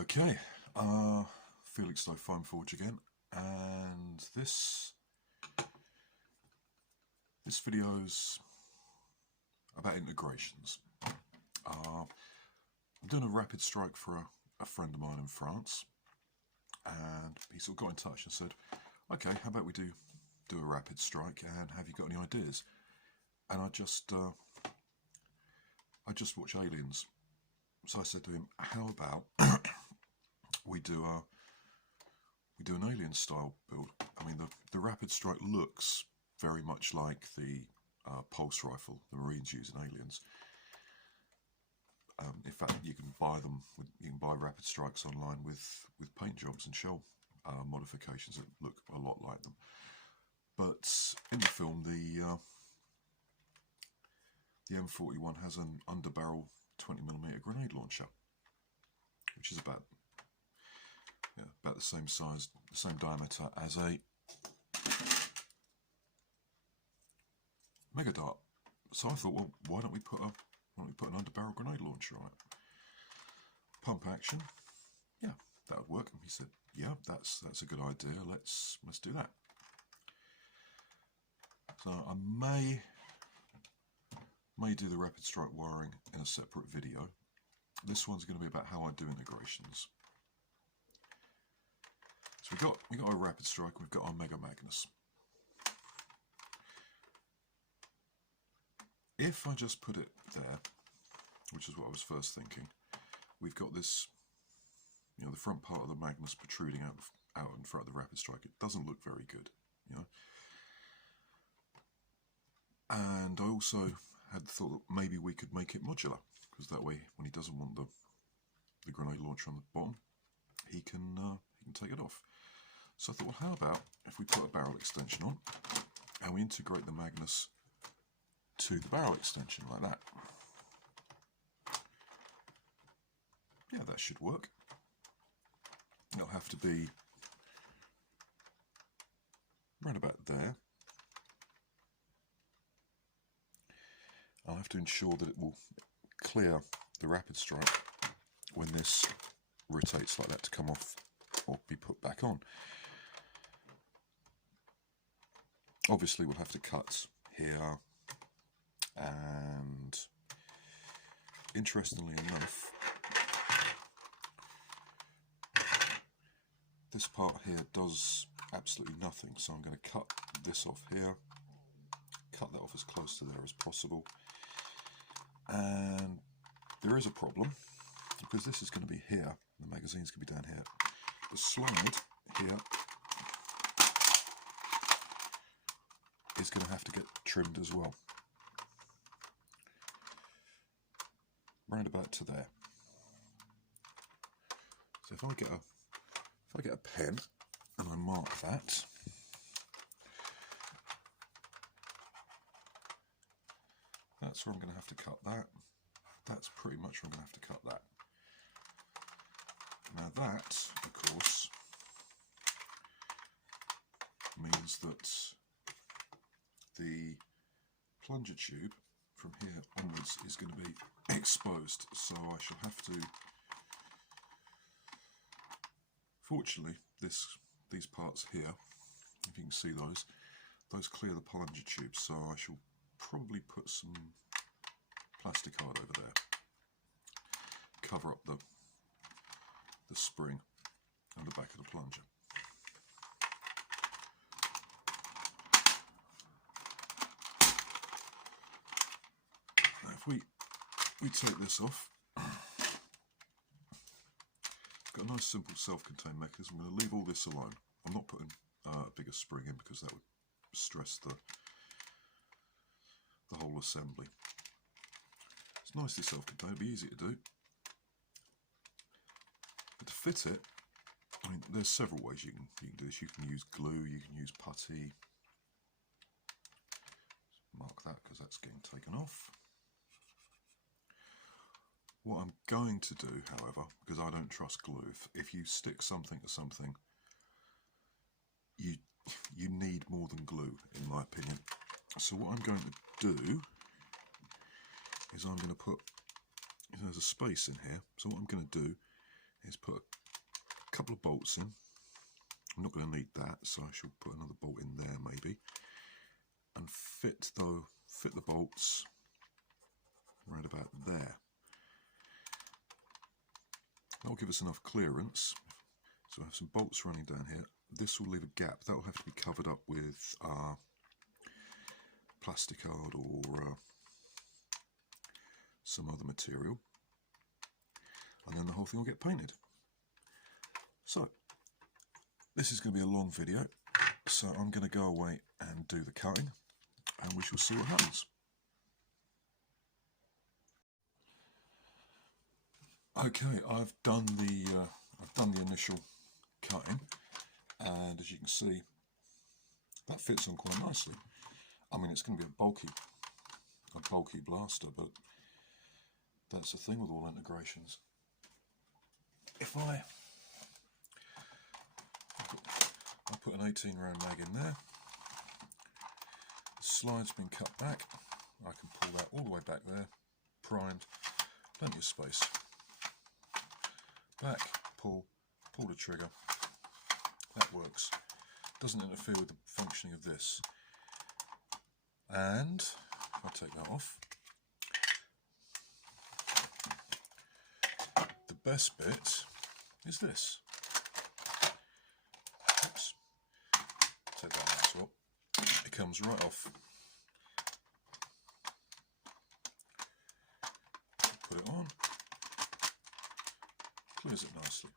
Okay, Felix Low Foam Forge again, and this video's about integrations. I'm doing a rapid strike for a friend of mine in France, and he sort of got in touch and said, "Okay, how about we do a rapid strike? And have you got any ideas?" And I just watch Aliens, so I said to him, "How about we do an alien style build?" I mean, the rapid strike looks very much like the pulse rifle the Marines use in Aliens. In fact, you can buy them. You can buy rapid strikes online with paint jobs and shell modifications that look a lot like them. But in the film, the M41 has an underbarrel 20mm grenade launcher, which is about the same size, the same diameter as a mega dart. So I thought, well, why don't we put an underbarrel grenade launcher on it? Pump action, yeah, that would work. And he said, yeah, that's a good idea. Let's do that. So I may do the rapid strike wiring in a separate video. This one's going to be about how I do integrations. So we got our rapid strike, we've got our Mega Magnus. If I just put it there, which is what I was first thinking, we've got this, the front part of the Magnus protruding out in front of the rapid strike. It doesn't look very good, And I also had thought that maybe we could make it modular, because that way, when he doesn't want the grenade launcher on the bottom, he can take it off. So I thought, well, how about if we put a barrel extension on and we integrate the Magnus to the barrel extension like that. Yeah, that should work. It'll have to be right about there. I'll have to ensure that it will clear the rapid strike when this rotates like that to come off or be put back on. Obviously we'll have to cut here, and interestingly enough, this part here does absolutely nothing, so I'm going to cut this off here, cut that off as close to there as possible. And there is a problem, because this is going to be here, the magazine's going to be down here. The slide here is going to have to get trimmed as well, round about to there. So if I get a pen and I mark that, that's where I'm going to have to cut that. That's pretty much where I'm going to have to cut that. Now that, of course, means that the plunger tube from here onwards is going to be exposed, so I shall have to, fortunately, these parts here, if you can see those clear the plunger tube, so I shall probably put some plastic card over there, cover up the spring and the back of the plunger. Now if we take this off, it's got a nice simple self-contained mechanism. I'm going to leave all this alone. I'm not putting a bigger spring in because that would stress the whole assembly. It's nicely self-contained, it'll be easy to do. But to fit it, I mean, there's several ways you can do this. You can use glue, you can use putty. Mark that because that's getting taken off. What I'm going to do, however, because I don't trust glue, if you stick something to something, you need more than glue, in my opinion. So what I'm going to do is I'm going to put, there's a space in here, so what I'm going to do is put a couple of bolts in. I'm not going to need that, so I shall put another bolt in there maybe, and fit the bolts right about there. That'll give us enough clearance. So I have some bolts running down here. This will leave a gap. That will have to be covered up with plastic card or some other material, and then the whole thing will get painted. So this is going to be a long video, so I'm going to go away and do the cutting, and we shall see what happens. Okay, I've done the initial cutting, and as you can see, that fits on quite nicely. I mean, it's going to be a bulky blaster, but that's the thing with all integrations. If I put an 18 round mag in there, the slide's been cut back, I can pull that all the way back there, primed, plenty of space. Back, pull the trigger, that works. Doesn't interfere with the functioning of this. And if I take that off, the best bit is this. Oops. Take that out as well. It comes right off. Put it on. Clears it nicely.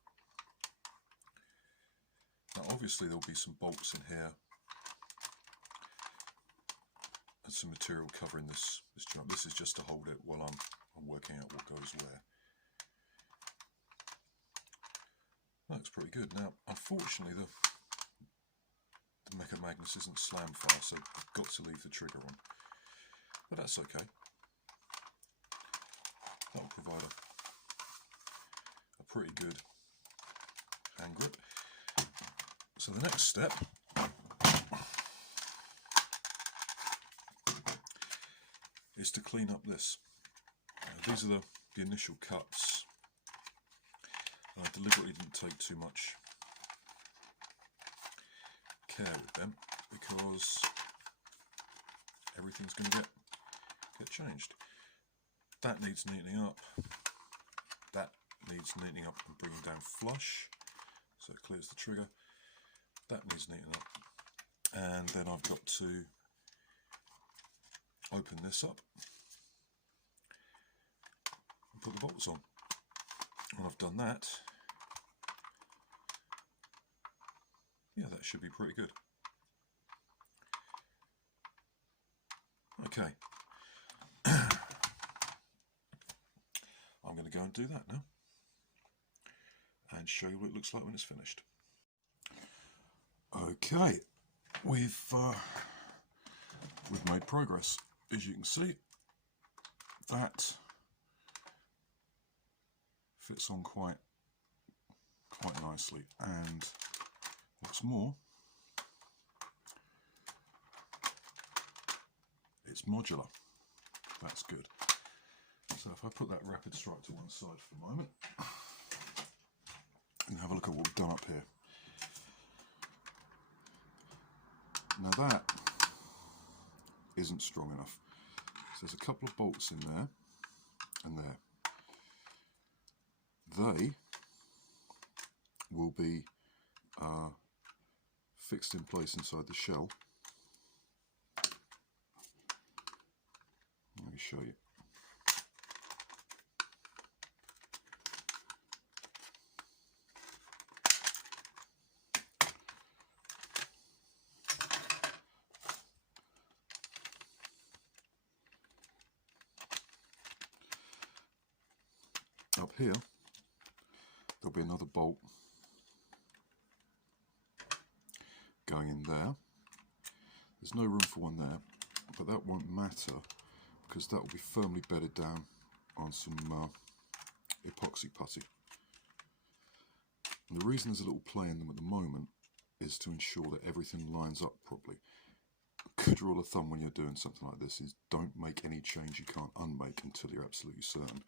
Now obviously there'll be some bolts in here and some material covering this joint. This is just to hold it while I'm working out what goes where. Looks pretty good. Now unfortunately the Mecha Magnus isn't slam fast, so I've got to leave the trigger on. But that's okay. That'll provide a pretty good hand grip. So the next step is to clean up this. These are the initial cuts. I deliberately didn't take too much care with them because everything's going to get changed. That needs neatening up. That needs neatening up and bringing down flush, so it clears the trigger. That needs neatening up, and then I've got to open this up and put the bolts on. When I've done that, yeah, that should be pretty good. Okay, I'm going to go and do that now and show you what it looks like when it's finished. Okay, we've made progress. As you can see, that fits on quite nicely, and what's more, it's modular. That's good. So if I put that rapid strike to one side for the moment and have a look at what we've done up here. Now that isn't strong enough. So there's a couple of bolts in there and there. They will be fixed in place inside the shell. Let me show you. Up here, there'll be another bolt going in there. There's no room for one there, but that won't matter because that will be firmly bedded down on some epoxy putty. And the reason there's a little play in them at the moment is to ensure that everything lines up properly. A good rule of thumb when you're doing something like this is don't make any change you can't unmake until you're absolutely certain.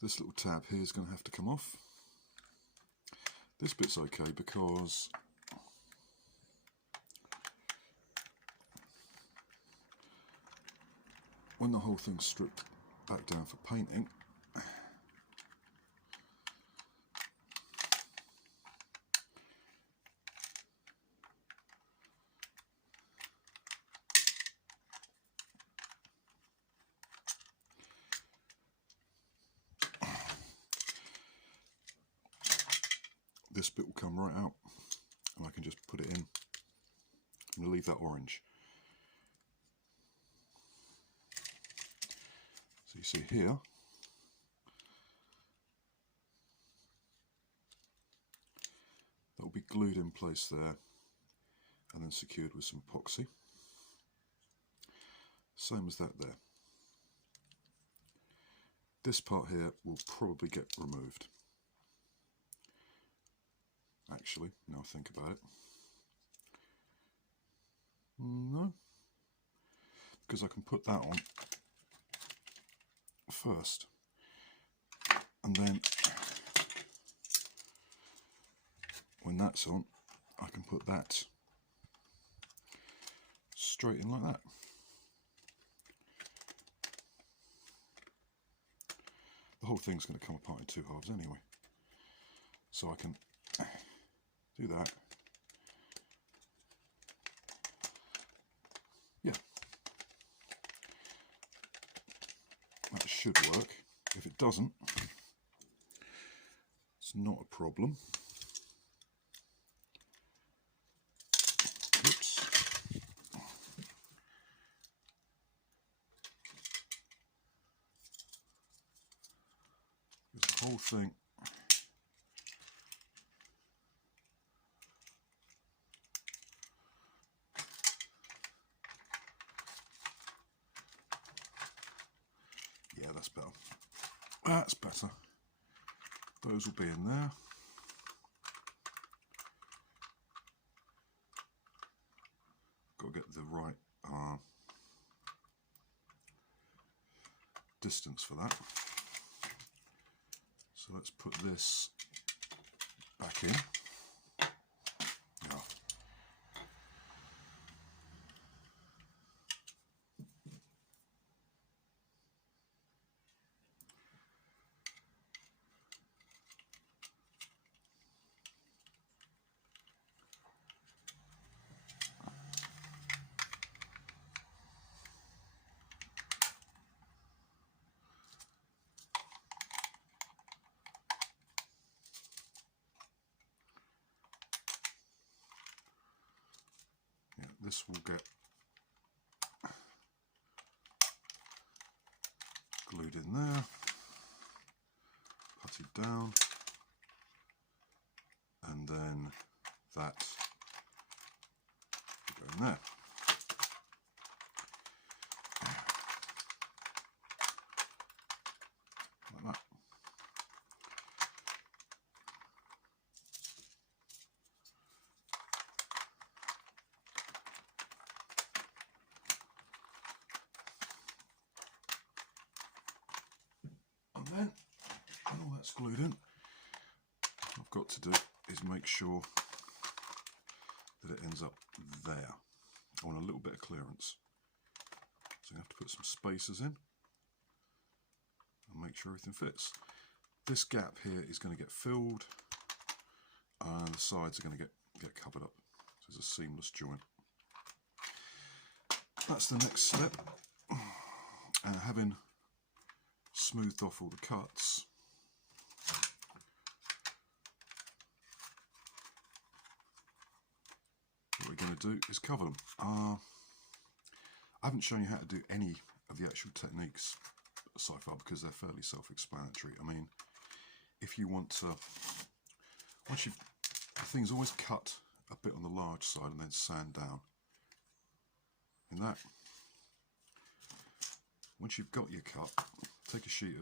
This little tab here is going to have to come off. This bit's okay because when the whole thing's stripped back down for painting, this bit will come right out and I can just put it in. I'm going to leave that orange. So you see here, that will be glued in place there and then secured with some epoxy. Same as that there. This part here will probably get removed. Actually, now I think about it. No, because I can put that on first, and then when that's on, I can put that straight in like that. The whole thing's going to come apart in two halves anyway, so I can do that. Yeah, that should work. If it doesn't, it's not a problem. Oops. Because the whole thing that's better. That's better. Those will be in there. Got to get the right distance for that. So let's put this back in. Now, this will get glued in there, putted down, and then that will go in there. Like that. And then, when all that's glued in, what I've got to do is make sure that it ends up there. I want a little bit of clearance. So I have to put some spacers in and make sure everything fits. This gap here is going to get filled and the sides are going to get covered up. So it's a seamless joint. That's the next step. And having smoothed off all the cuts, what we're going to do is cover them. I haven't shown you how to do any of the actual techniques so far because they're fairly self-explanatory. I mean, if you want to, the thing's always cut a bit on the large side and then sand down. In that, once you've got your cut, take a sheet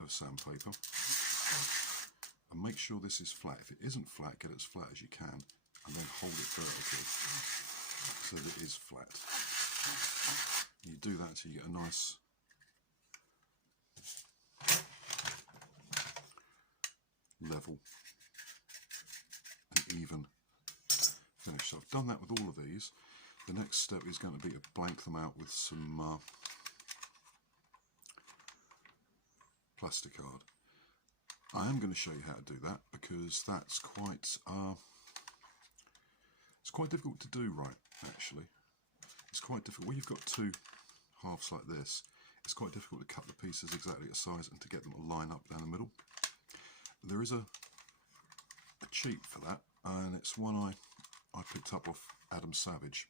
of sandpaper and make sure this is flat. If it isn't flat, get it as flat as you can and then hold it vertically so that it is flat. You do that until you get a nice level and even finish. So I've done that with all of these. The next step is going to be to blank them out with some plastic card. I am going to show you how to do that because that's quite it's quite difficult to do, right? Actually, it's quite difficult. When you've got two halves like this, it's quite difficult to cut the pieces exactly at size and to get them to line up down the middle. There is a cheat for that, and it's one I picked up off Adam Savage.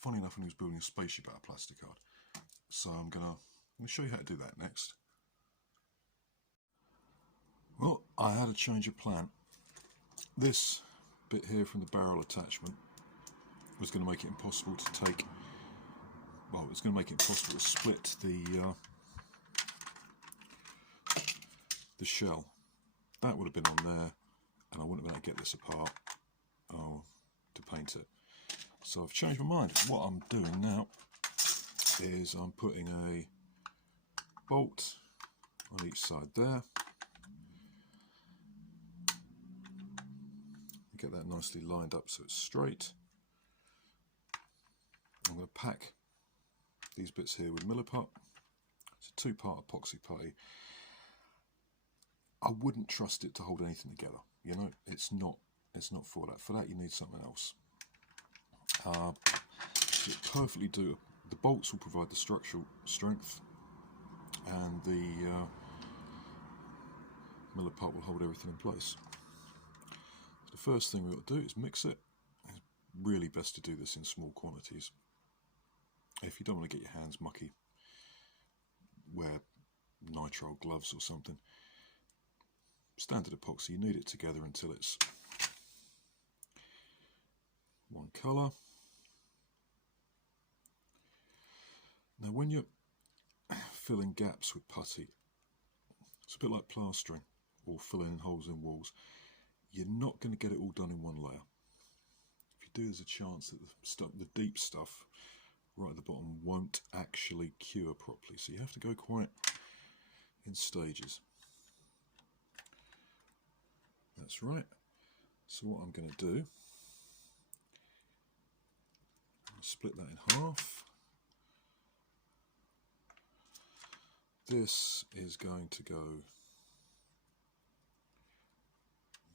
Funny enough, when he was building a spaceship out of plastic card. So I'm going to show you how to do that next. Well, I had a change of plan. This bit here from the barrel attachment was going to make it impossible to take, well, it's going to make it impossible to split the shell. That would have been on there, and I wouldn't have been able to get this apart to paint it. So I've changed my mind. What I'm doing now is I'm putting a bolt on each side there. Get that nicely lined up so it's straight. I'm going to pack these bits here with Milliput. It's a two-part epoxy putty. I wouldn't trust it to hold anything together. You know, it's not for that. For that you need something else. It perfectly do. The bolts will provide the structural strength, and the Milliput will hold everything in place. The first thing we've got to do is mix it. It's really best to do this in small quantities. If you don't want to get your hands mucky, wear nitrile gloves or something. Standard epoxy, you knead it together until it's one colour. Now when you're filling gaps with putty, it's a bit like plastering or filling holes in walls. You're not going to get it all done in one layer. If you do, there's a chance that the deep stuff right at the bottom won't actually cure properly. So you have to go quite in stages. That's right. So what I'm going to do, I'll split that in half. This is going to go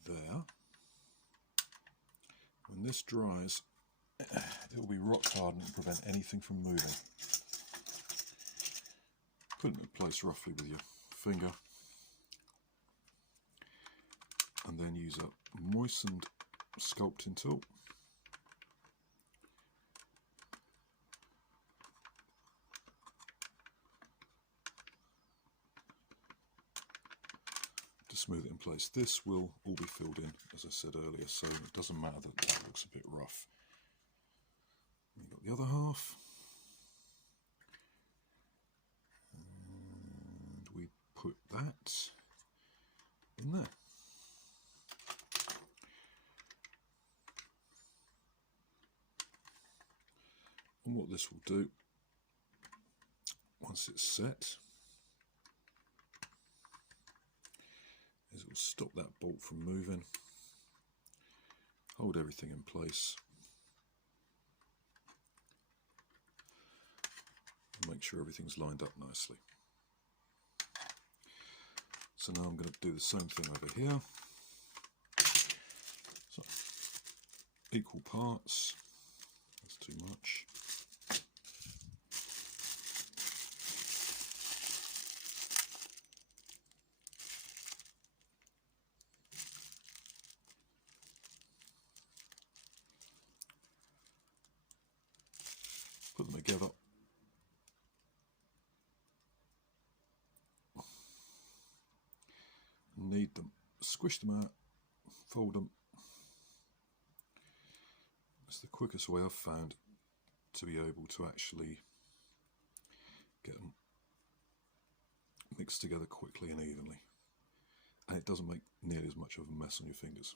there. When this dries, it will be rock hard and prevent anything from moving. Put it in place roughly with your finger, and then use a moistened sculpting tool. To smooth it in place. This will all be filled in, as I said earlier, so it doesn't matter that that looks a bit rough. We've got the other half, and we put that in there. And what this will do, once it's set, is it will stop that bolt from moving, hold everything in place, and make sure everything's lined up nicely. So now I'm going to do the same thing over here. So, equal parts, that's too much. Put them together. Knead them, squish them out, fold them. It's the quickest way I've found to be able to actually get them mixed together quickly and evenly. And it doesn't make nearly as much of a mess on your fingers.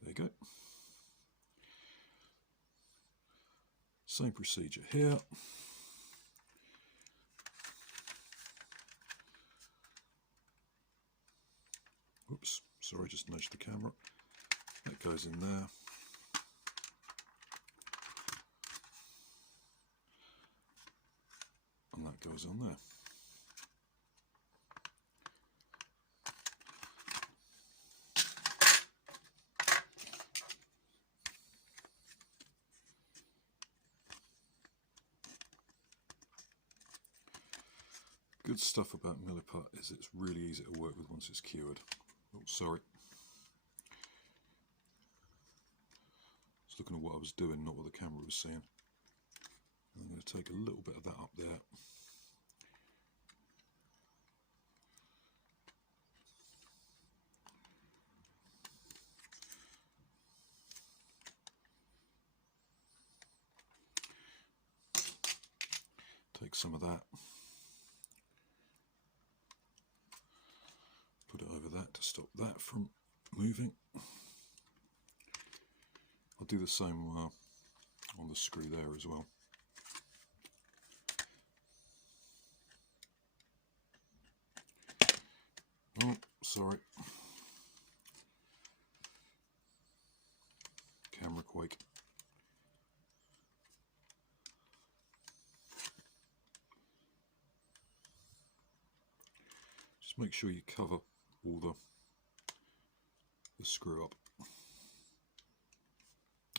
There you go. Same procedure here. sorry, just nudged the camera. That goes in there. And that goes on there. Good stuff about Milliput is it's really easy to work with once it's cured. Oh, sorry. Just looking at what I was doing, not what the camera was seeing. I'm going to take a little bit of that up there. Take some of that. Put it over that to stop that from moving. I'll do the same on the screw there as well. Oh, sorry. Camera quake. Just make sure you cover all the screw up.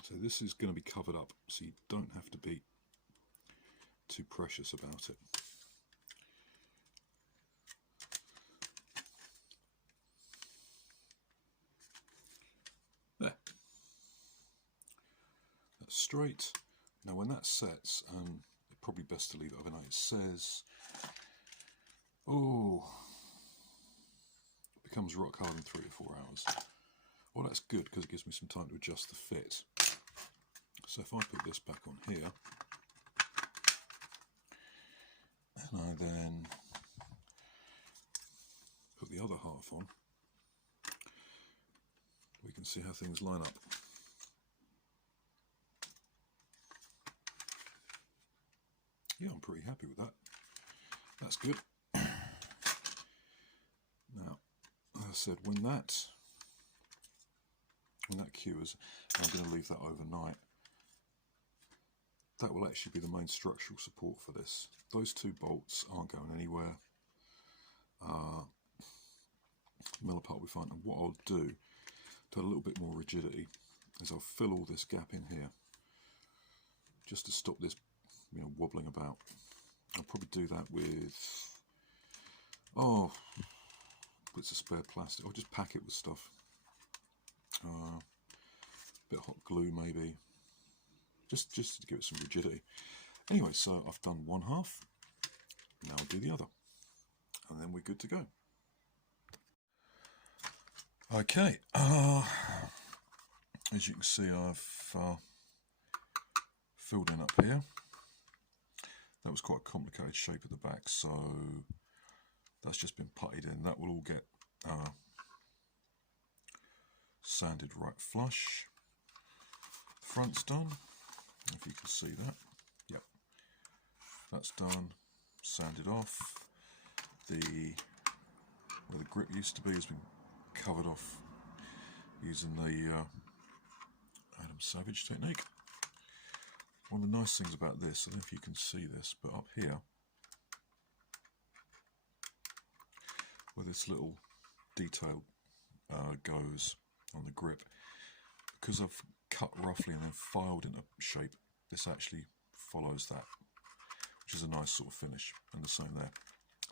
So this is going to be covered up, so you don't have to be too precious about it. There. That's straight. Now when that sets, it's probably best to leave it overnight. It says, oh, it becomes rock hard in 3 or 4 hours. Well, that's good because it gives me some time to adjust the fit. So if I put this back on here, and I then put the other half on, we can see how things line up. Yeah, I'm pretty happy with that. That's good. Now, as I said, when that cures, I'm going to leave that overnight. That will actually be the main structural support for this. Those 2 bolts aren't going anywhere. Milliput will be fine. And what I'll do to add a little bit more rigidity is I'll fill all this gap in here just to stop this, wobbling about. I'll probably do that with bits of spare plastic. I'll just pack it with stuff. A bit of hot glue maybe. Just to give it some rigidity. Anyway, so I've done one half. Now I'll do the other. And then we're good to go. Okay. As you can see, I've filled in up here. That was quite a complicated shape at the back, so that's just been puttied in. That will all get sanded right flush. Front's done. If you can see that, yep, that's done, sanded off. Where the grip used to be has been covered off using the Adam Savage technique. One of the nice things about this, I don't know if you can see this, but up here, where this little detail goes on the grip, because I've cut roughly and then filed into shape, this actually follows that, which is a nice sort of finish, and the same there.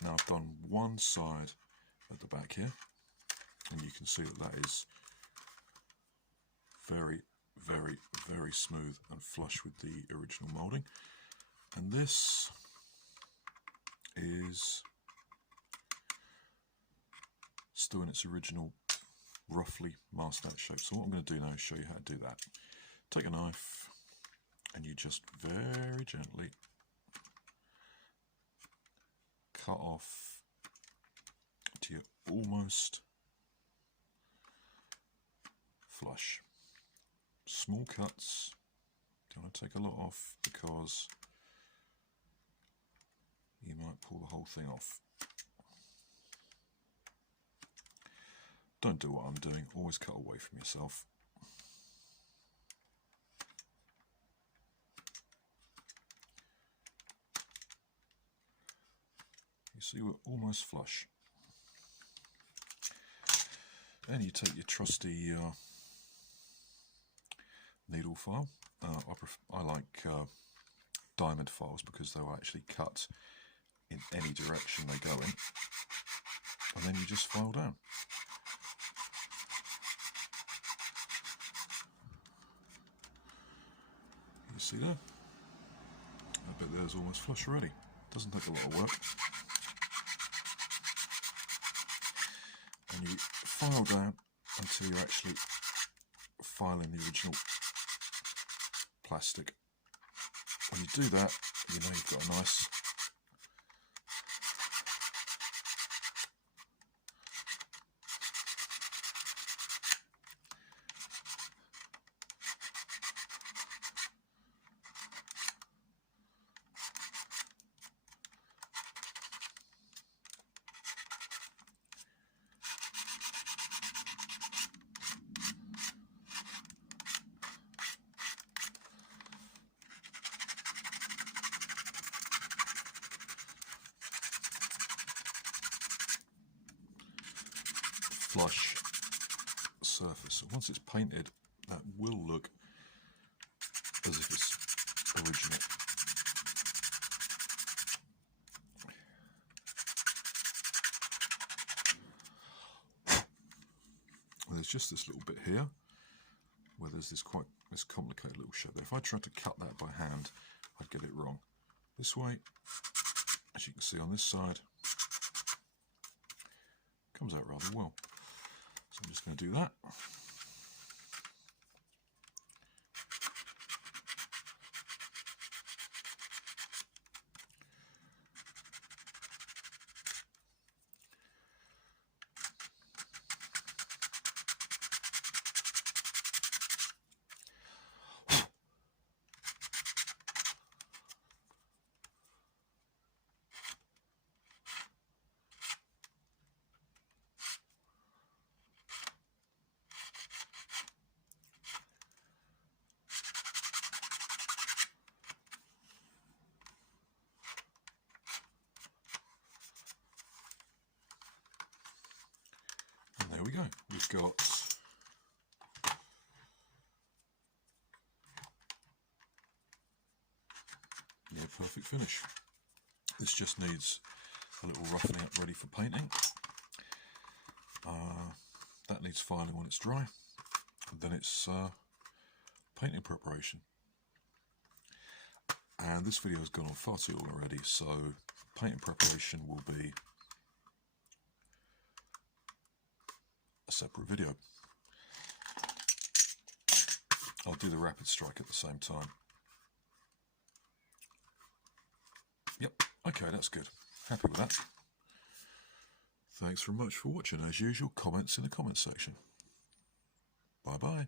Now I've done one side at the back here, and you can see that is very, very, very smooth and flush with the original moulding. And this is still in its original roughly masked out shape. So what I'm going to do now is show you how to do that. Take a knife and you just very gently cut off to your almost flush. Small cuts, don't want to take a lot off because you might pull the whole thing off. don't do what I'm doing, always cut away from yourself. You see, we're almost flush. Then you take your trusty needle file. I like diamond files because they'll actually cut in any direction they go in, and then you just file down. You see there? I bet there's almost flush already. Doesn't take a lot of work. And you file down until you're actually filing the original plastic. When you do that, you know you've got a nice flush surface. So once it's painted, that will look as if it's original. And there's just this little bit here where there's this complicated little shape there. If I tried to cut that by hand, I'd get it wrong. This way, as you can see on this side, comes out rather well. So I'm just going to do that. There we go. We've got perfect finish. This just needs a little roughing up ready for painting. That needs filing when it's dry. And then it's painting preparation. And this video has gone on far too long already, so painting preparation will be a separate video. I'll do the rapid strike at the same time. Yep, okay, that's good. Happy with that. Thanks very much for watching. As usual, comments in the comment section. Bye bye.